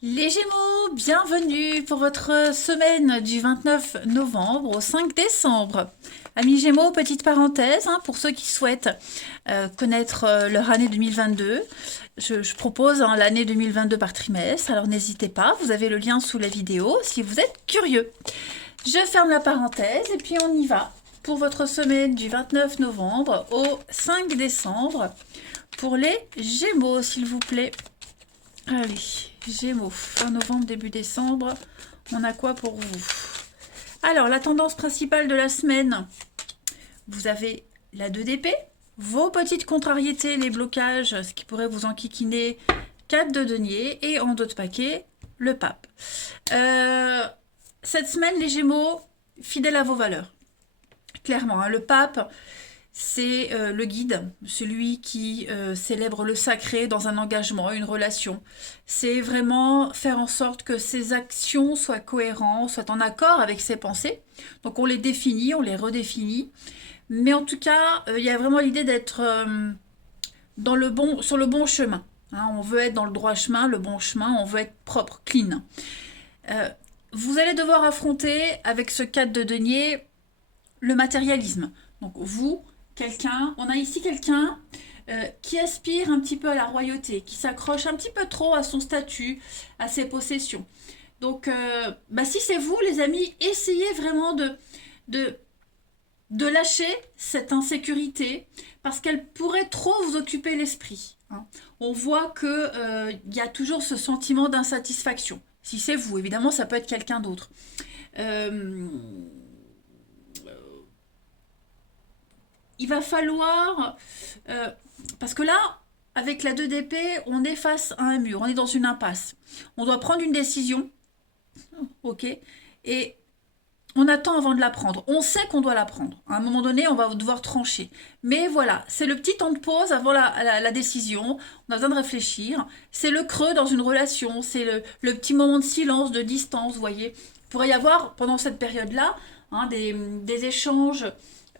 Les Gémeaux, bienvenue pour votre semaine du 29 novembre au 5 décembre. Amis Gémeaux, petite parenthèse, pour ceux qui souhaitent connaître leur année 2022, je propose l'année 2022 par trimestre, alors n'hésitez pas, vous avez le lien sous la vidéo si vous êtes curieux. Je ferme la parenthèse et puis on y va pour votre semaine du 29 novembre au 5 décembre pour les Gémeaux, s'il vous plaît. Allez, Gémeaux, fin novembre, début décembre, on a quoi pour vous? Alors, la tendance principale de la semaine, vous avez la 2 d'épée, vos petites contrariétés, les blocages, ce qui pourrait vous enquiquiner, 4 de denier, et en dos de paquet, le pape. Cette semaine, les Gémeaux, fidèles à vos valeurs. Clairement, le pape, c'est le guide, celui qui célèbre le sacré dans un engagement, une relation. C'est vraiment faire en sorte que ses actions soient cohérentes, soient en accord avec ses pensées. Donc on les définit, on les redéfinit. Mais en tout cas, il y a vraiment l'idée d'être sur le bon chemin. On veut être dans le droit chemin, le bon chemin, on veut être propre, clean. Vous allez devoir affronter avec ce 4 de denier le matérialisme. Donc vous, on a ici quelqu'un qui aspire un petit peu à la royauté, qui s'accroche un petit peu trop à son statut, à ses possessions. Donc, si c'est vous, les amis, essayez vraiment de, de lâcher cette insécurité parce qu'elle pourrait trop vous occuper l'esprit. On voit qu'il y a toujours ce sentiment d'insatisfaction. Si c'est vous, évidemment, ça peut être quelqu'un d'autre. Euh, il va falloir... parce que là, avec la 2 d'épée, on est face à un mur, on est dans une impasse. On doit prendre une décision, ok, et on attend avant de la prendre. On sait qu'on doit la prendre. À un moment donné, on va devoir trancher. Mais voilà, c'est le petit temps de pause avant la décision. On a besoin de réfléchir. C'est le creux dans une relation. C'est le petit moment de silence, de distance, vous voyez. Il pourrait y avoir, pendant cette période-là, des échanges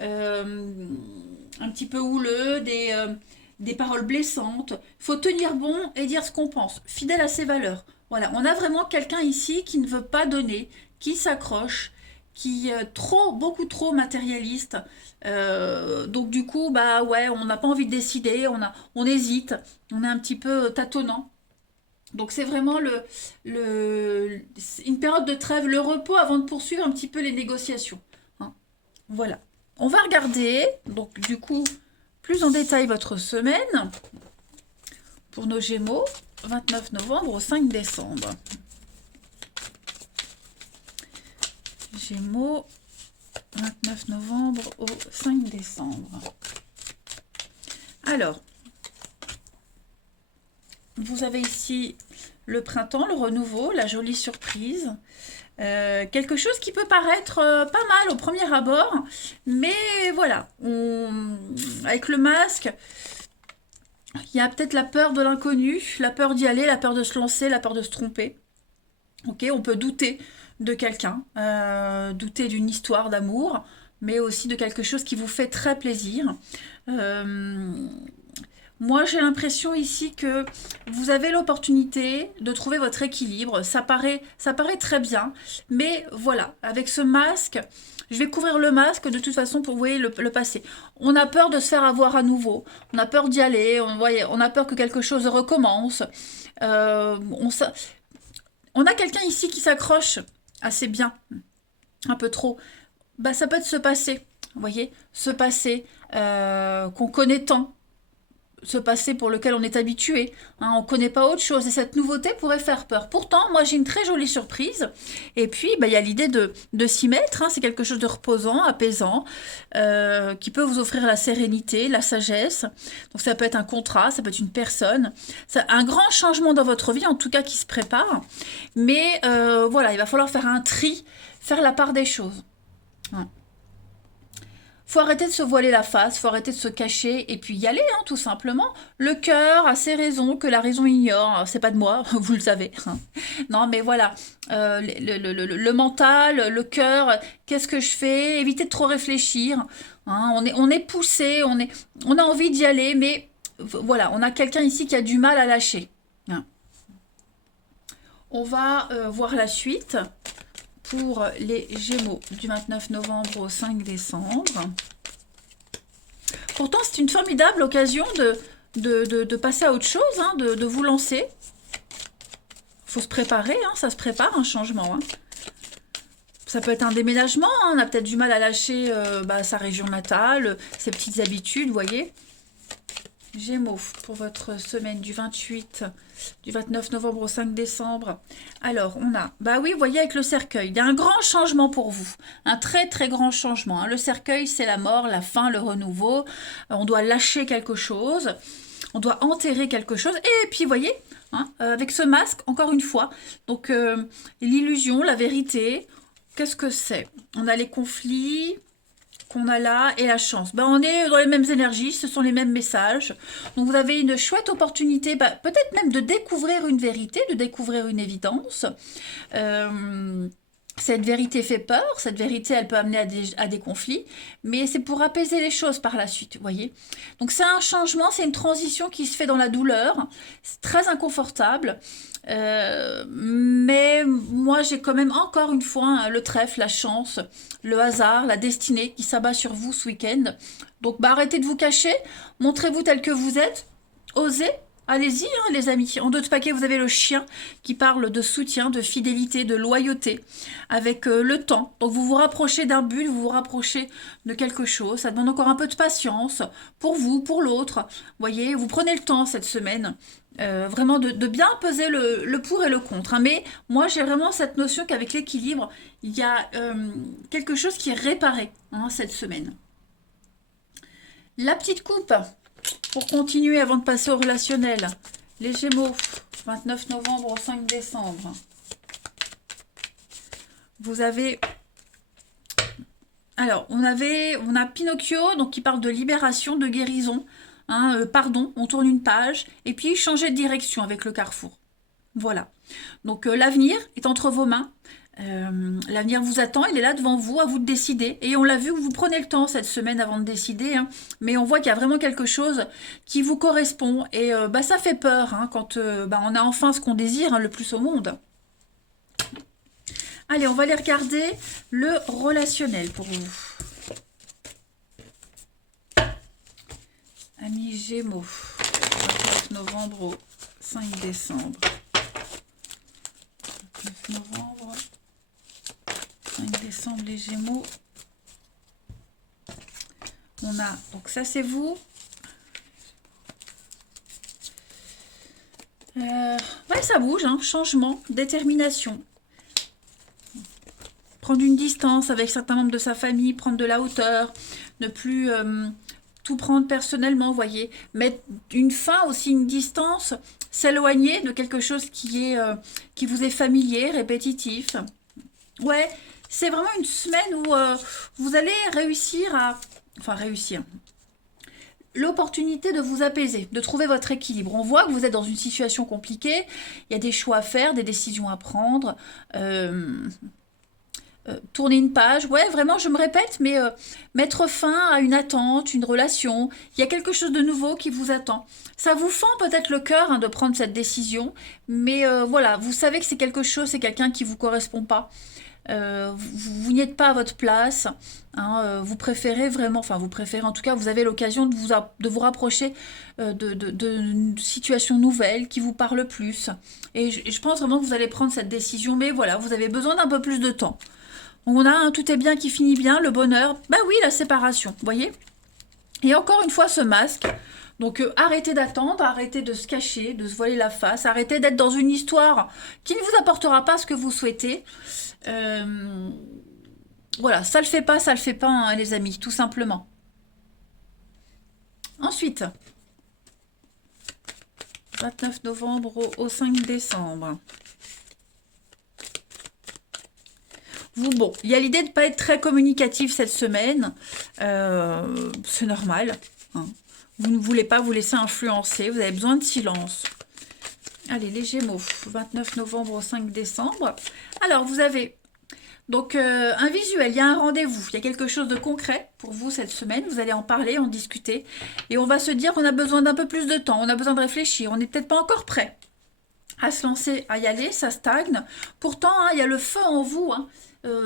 un petit peu houleux, des paroles blessantes. Il faut tenir bon et dire ce qu'on pense, fidèle à ses valeurs. Voilà, on a vraiment quelqu'un ici qui ne veut pas donner, qui s'accroche, qui est beaucoup trop matérialiste. Donc du coup, ouais, on n'a pas envie de décider, on hésite, on est un petit peu tâtonnant. Donc c'est vraiment une période de trêve, le repos avant de poursuivre un petit peu les négociations. Voilà. On va regarder, donc du coup, plus en détail votre semaine pour nos Gémeaux, 29 novembre au 5 décembre. Gémeaux, 29 novembre au 5 décembre. Alors, vous avez ici le printemps, le renouveau, la jolie surprise. Quelque chose qui peut paraître pas mal au premier abord, mais voilà, avec le masque, il y a peut-être la peur de l'inconnu, la peur d'y aller, la peur de se lancer, la peur de se tromper. Ok, on peut douter de quelqu'un, douter d'une histoire d'amour, mais aussi de quelque chose qui vous fait très plaisir. Moi, j'ai l'impression ici que vous avez l'opportunité de trouver votre équilibre. Ça paraît très bien, mais voilà, avec ce masque, je vais couvrir le masque de toute façon pour vous voyez le passé. On a peur de se faire avoir à nouveau. On a peur d'y aller. On a peur que quelque chose recommence. On, on a quelqu'un ici qui s'accroche assez bien, un peu trop. Ça peut être ce passé, vous voyez, ce passé qu'on connaît tant, ce passé pour lequel on est habitué. On ne connaît pas autre chose et cette nouveauté pourrait faire peur. Pourtant, moi j'ai une très jolie surprise. Et puis, il y a l'idée de s'y mettre. C'est quelque chose de reposant, apaisant, qui peut vous offrir la sérénité, la sagesse. Donc ça peut être un contrat, ça peut être une personne. C'est un grand changement dans votre vie, en tout cas qui se prépare. Mais voilà, il va falloir faire un tri, faire la part des choses. Faut arrêter de se voiler la face, faut arrêter de se cacher et puis y aller, tout simplement. Le cœur a ses raisons que la raison ignore. C'est pas de moi, vous le savez. Non, mais voilà, le mental, le cœur, qu'est-ce que je fais? Éviter de trop réfléchir. On est poussé, on a envie d'y aller, mais voilà, on a quelqu'un ici qui a du mal à lâcher. On va voir la suite pour les Gémeaux du 29 novembre au 5 décembre. Pourtant, c'est une formidable occasion de passer à autre chose, hein, de vous lancer. Il faut se préparer, hein, ça se prépare un changement. Hein. Ça peut être un déménagement, hein, on a peut-être du mal à lâcher sa région natale, ses petites habitudes, vous voyez. Gémeaux, pour votre semaine du 29 novembre au 5 décembre. Alors, on a, bah oui, vous voyez avec le cercueil, il y a un grand changement pour vous. Un très très grand changement. Hein. Le cercueil, c'est la mort, la fin, le renouveau. On doit lâcher quelque chose. On doit enterrer quelque chose. Et puis, vous voyez, hein, avec ce masque, encore une fois. Donc, l'illusion, la vérité, qu'est-ce que c'est? On a les conflits qu'on a là et la chance. Ben, on est dans les mêmes énergies, ce sont les mêmes messages. Donc vous avez une chouette opportunité, peut-être même de découvrir une vérité, de découvrir une évidence. Cette vérité fait peur, cette vérité elle peut amener à des conflits, mais c'est pour apaiser les choses par la suite, vous voyez. Donc c'est un changement, c'est une transition qui se fait dans la douleur, c'est très inconfortable, mais moi j'ai quand même encore une fois hein, le trèfle, la chance, le hasard, la destinée qui s'abat sur vous ce week-end. Donc arrêtez de vous cacher, montrez-vous tel que vous êtes, osez. Allez-y, hein, les amis. En deux de paquet, vous avez le chien qui parle de soutien, de fidélité, de loyauté, avec le temps. Donc, vous vous rapprochez d'un but, vous vous rapprochez de quelque chose. Ça demande encore un peu de patience pour vous, pour l'autre. Vous voyez, vous prenez le temps cette semaine, vraiment de bien peser le pour et le contre. Hein. Mais moi, j'ai vraiment cette notion qu'avec l'équilibre, il y a quelque chose qui est réparé hein, cette semaine. La petite coupe. Pour continuer avant de passer au relationnel, les Gémeaux, 29 novembre au 5 décembre. Vous avez... Alors, on a Pinocchio, donc qui parle de libération, de guérison. Hein, pardon, on tourne une page. Et puis, changer de direction avec le carrefour. Voilà. Donc, l'avenir est entre vos mains. L'avenir vous attend, il est là devant vous, à vous de décider. Et on l'a vu, vous prenez le temps cette semaine avant de décider, hein, mais on voit qu'il y a vraiment quelque chose qui vous correspond. Et ça fait peur hein, quand on a enfin ce qu'on désire hein, le plus au monde. Allez, on va aller regarder le relationnel pour vous. Amis Gémeaux, 29 novembre au 5 décembre. 29 novembre... 5 décembre, les Gémeaux. On a, donc ça c'est vous. Ouais, ça bouge, hein, changement, détermination. Prendre une distance avec certains membres de sa famille, prendre de la hauteur, ne plus tout prendre personnellement, vous voyez. Mettre une fin aussi, une distance, s'éloigner de quelque chose qui vous est familier, répétitif. Ouais. C'est vraiment une semaine où vous allez réussir à... Enfin, réussir. L'opportunité de vous apaiser, de trouver votre équilibre. On voit que vous êtes dans une situation compliquée. Il y a des choix à faire, des décisions à prendre. Tourner une page. Ouais, vraiment, je me répète, mais mettre fin à une attente, une relation. Il y a quelque chose de nouveau qui vous attend. Ça vous fend peut-être le cœur hein, de prendre cette décision. Mais voilà, vous savez que c'est quelque chose, c'est quelqu'un qui ne vous correspond pas. Vous n'y êtes pas à votre place, hein, vous préférez vraiment, enfin vous préférez en tout cas, vous avez l'occasion de vous rapprocher de situations nouvelles qui vous parlent plus. Et je pense vraiment que vous allez prendre cette décision, mais voilà, vous avez besoin d'un peu plus de temps. Donc on a un tout est bien qui finit bien, le bonheur, bah oui, la séparation, vous voyez. Et encore une fois ce masque. Donc arrêtez d'attendre, arrêtez de se cacher, de se voiler la face, arrêtez d'être dans une histoire qui ne vous apportera pas ce que vous souhaitez. Voilà, ça le fait pas, hein, les amis, tout simplement. Ensuite, 29 novembre au 5 décembre. Vous, bon, il y a l'idée de ne pas être très communicatif cette semaine. C'est normal. Hein. Vous ne voulez pas vous laisser influencer, vous avez besoin de silence. Allez, les Gémeaux, 29 novembre au 5 décembre. Alors, vous avez donc un visuel, il y a un rendez-vous, il y a quelque chose de concret pour vous cette semaine. Vous allez en parler, en discuter. Et on va se dire qu'on a besoin d'un peu plus de temps, on a besoin de réfléchir, on n'est peut-être pas encore prêt. à se lancer, à y aller, ça stagne. Pourtant, hein, il y a le feu en vous, hein.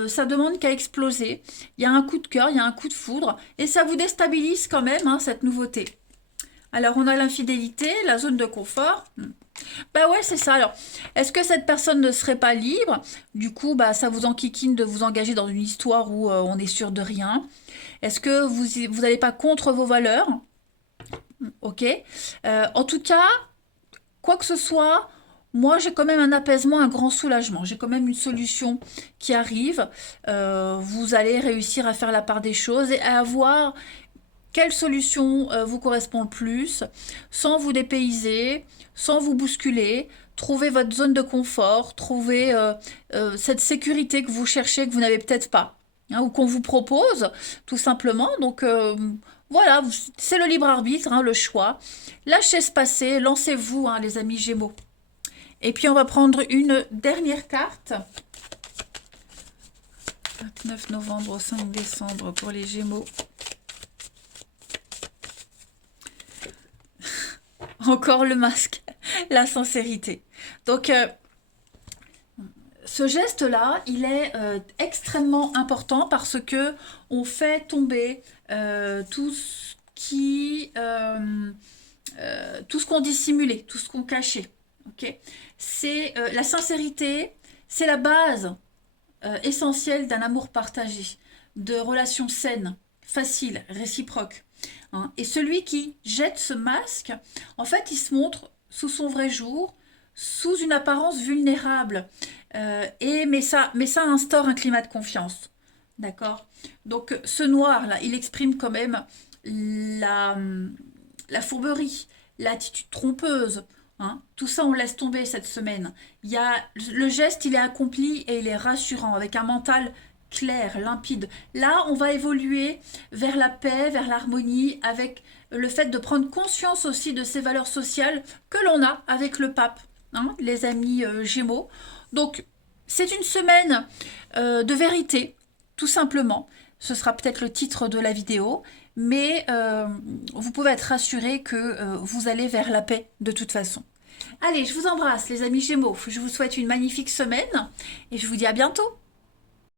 Ça demande qu'à exploser. Il y a un coup de cœur, il y a un coup de foudre, et ça vous déstabilise quand même, hein, cette nouveauté. Alors, on a l'infidélité, la zone de confort. Bah ouais, c'est ça. Alors, est-ce que cette personne ne serait pas libre? Du coup, bah, ça vous enquiquine de vous engager dans une histoire où on est sûr de rien. Est-ce que vous n'allez pas contre vos valeurs? Ok. En tout cas, quoi que ce soit, moi j'ai quand même un apaisement, un grand soulagement. J'ai quand même une solution qui arrive. Vous allez réussir à faire la part des choses et à voir quelle solution vous correspond le plus, sans vous dépayser, sans vous bousculer. Trouvez votre zone de confort, trouvez cette sécurité que vous cherchez, que vous n'avez peut-être pas, hein, ou qu'on vous propose, tout simplement. Donc voilà, c'est le libre arbitre, hein, le choix. Lâchez se passer, lancez-vous, hein, les amis Gémeaux. Et puis on va prendre une dernière carte. 29 novembre au 5 décembre pour les Gémeaux. Encore le masque, la sincérité. Donc, ce geste-là, il est extrêmement important parce que on fait tomber tout ce qu'on dissimulait, tout ce qu'on cachait. Ok, c'est la sincérité, c'est la base essentielle d'un amour partagé, de relations saines, faciles, réciproques, hein. Et celui qui jette ce masque, en fait, il se montre sous son vrai jour, sous une apparence vulnérable. Mais ça instaure un climat de confiance. D'accord? Donc, ce noir-là, il exprime quand même la, la fourberie, l'attitude trompeuse, hein. Tout ça, on laisse tomber cette semaine. Le geste, il est accompli et il est rassurant, avec un mental clair, limpide. Là, on va évoluer vers la paix, vers l'harmonie, avec le fait de prendre conscience aussi de ces valeurs sociales que l'on a avec le pape, hein, les amis Gémeaux. Donc, c'est une semaine de vérité, tout simplement. Ce sera peut-être le titre de la vidéo, mais vous pouvez être rassurés que vous allez vers la paix de toute façon. Allez, je vous embrasse les amis Gémeaux. Je vous souhaite une magnifique semaine et je vous dis à bientôt.